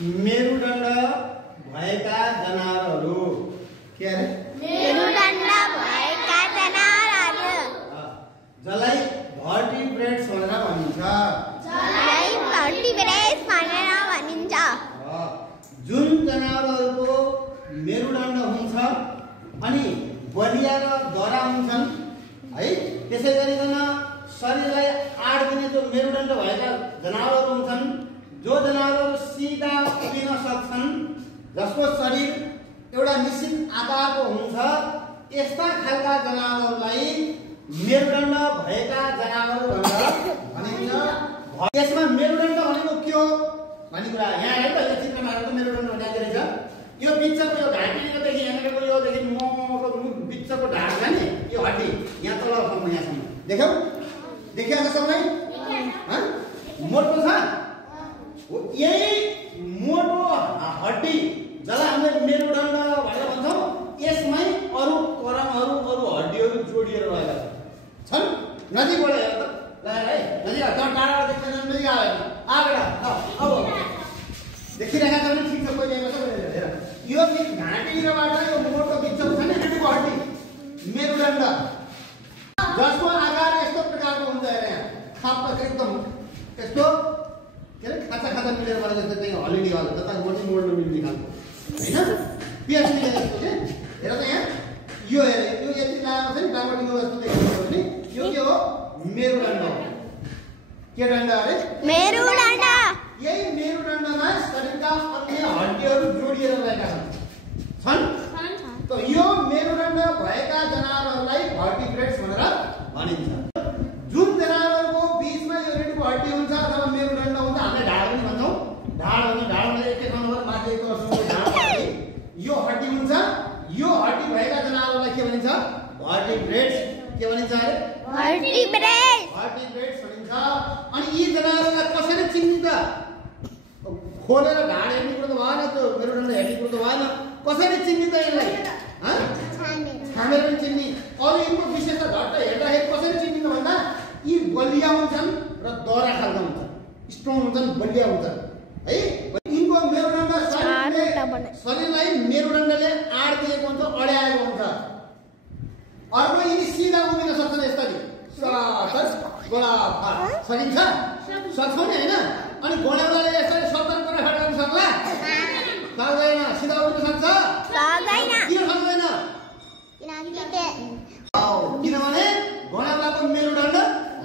मेरुदण्ड भएका जनावरहरू के अरे मेरुदण्ड भएका जनावरहरू जसलाई भर्टिब्रेट्स भनेर भनिन्छ। जसलाई भर्टिब्रेट्स भनेर भनिन्छ। जुन जनावरहरूको मेरुदण्ड हुन्छ अनि बलिया र दरा हुन्छन् है, त्यसै गरिकन शरीरलाई आड दिने जो मेरुदण्ड भएका जनावरहरू हुन्छन्, जो जनावरहरू सिधा उभिन सक्छन्, जसको शरीर एउटा निश्चित आकारको हुन्छ, यस्ता खालका जनावरहरूलाई मेरुदण्ड भएका जनावर भनेर भनिन्छ। यसमा मेरुदण्ड भनेको के हो भन्ने कुरा यहाँ है त, यो चित्रमा हेर्दा मेरुदण्ड भनेको रहेछ। यो बिचको यो घाँटीदेखि यहाँको योदेखि मोटो बिचको ढाड छ नि, यो हड्डी यहाँ तलसम्म यहाँसम्म देख्यौ, देखिहाल्छ सबैलाई? मोटो छ, यही मोटो हड्डी जसलाई हामीले मेरुदण्ड भनेर भन्छौँ, यसमै अरू करमहरू अरू हड्डीहरू जोडिएर रहेका छन्। नजिकबाट हेर त, ल है नजिक टाढाबाट देख्दैन, नजिक आयो आएर अब देखिरहेका छन्, ठिक छ। कोही हेर यो घाँटीबाट यो मोटो बिचको छ नि हड्डीको हड्डी मेरुदण्ड, जसको आकार यस्तो प्रकारको हुन्छ। यहाँ खाप एकदम यस्तो के अरे खाँचा खाँचा मिलेर गरेर जस्तो चाहिँ हलिडी हल जता मोटी मोड्नु मिल्ने खालको होइन, पिएचडीले जस्तो के हेर त यहाँ यो हेर यो यति लामो छ नि, डाँबाट यो जस्तो देख्नु भने यो के हो? मेरुदण्ड हो। के दण्ड अरे? मेरुदण्ड। यही मेरुदण्डमा शरीरका अन्य हड्डीहरू जोडिएर रहेका छन्। त यो मेरुदण्ड भएका जनावरहरूलाई भर्टिब्रेट्स भनेर भनिन्छ। जुन जनावरको बीचमा यो रेडको हड्डी हुन्छ अथवा मेरुदण्ड हुन्छ, हामीले ढाड पनि भन्छौँ। ढाड हुन्छ, ढाडमा एक नम्बर माथिको ढाड, यो हड्डी हुन्छ। यो हड्डी भएका जनावरलाई के भनिन्छ? भर्टिब्रेट्स। के भनिन्छ अरे? भर्टिब्रेट्स। भर्टिब्रेट्स भनिन्छ। अनि यी जनावरलाई कसरी चिन्ने त? खोलेर ढाड हेर्ने कुरो त भएन, त्यो मेरुदण्ड हेर्ने कुरो त भएन। कसरी चिन्ने त यसलाई? छामेर पनि चिन्ने। अरू यिनको विशेषता झट्ट हेर्दाखेरि कसरी चिन्ने त भन्दा यी बलिया हुन्छन् र दरा खालका हुन्छन्, स्ट्रङ हुन्छन्, बलिया हुन्छन् है। यिनको मेरुदण्ड शरीरलाई मेरुदण्डले आड दिएको हुन्छ, अड्याएको हुन्छ। अर्को यिनी सिधा उभिन सक्छन्, यसरी गोलाकार सकिन्छ, सक्छौ नि होइन? अनि गोलाकारले यसरी सतर्क गरेर खडा गर्न सक्ला? सक्दैन। सिधा उभिन सक्छ? सक्दैन। किन सक्दैन? किनभने गोलाकारको मेरुदण्ड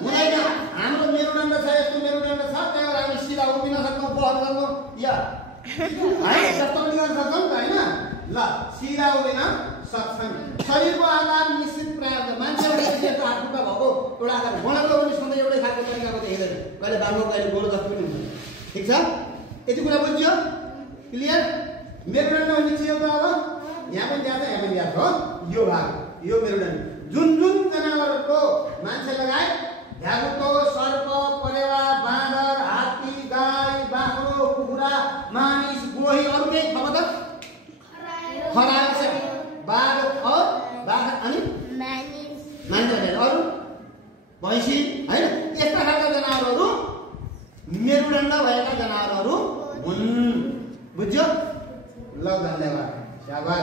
हुँदैन। हाम्रो मेरुदण्ड छ, यस्तो मेरुदण्ड छ, त्यही भएर हामी सिधा उभिन सक्छौँ, बहन सक्छौँ, या है जस्तो पनि गर्न सक्छौँ त होइन? ल सिधा उभिन सक्छन्। शरीरको आकार निश्चित प्रकारको मान्छेबाट यस्तो हात खुट्टा भएको एउटा आकार गोलाको पनि सधैँ एउटै खालको तरिकाको देखिँदैन, कहिले बाङ्गो कहिले गोलो जस्तो पनि हुन्छ। ठिक छ, यति कुरा बुझ्यो? क्लियर? मेरुदण्ड भन्ने चाहिँ हो त अब यहाँ पनि दिएको छ, यहाँ पनि दिएको छ हो, यो भाग यो मेरुदण्ड। जुन जुन जनावरहरूको मान्छे लगायत भ्यागुतो, सर्प, परेवा, बाँदर, हात्ती, गाई, बाख्रो, कुखुरा, मानिस, गोही, अरू केही छ त? खरायो छ, बाघ अनि मानिस, अरू भैँसी होइन, यस्ता खालका जनावरहरू मेरुदण्ड भएका जनावरहरू हुन्। बुझ्यो? ल धन्यवाद, शाबाश।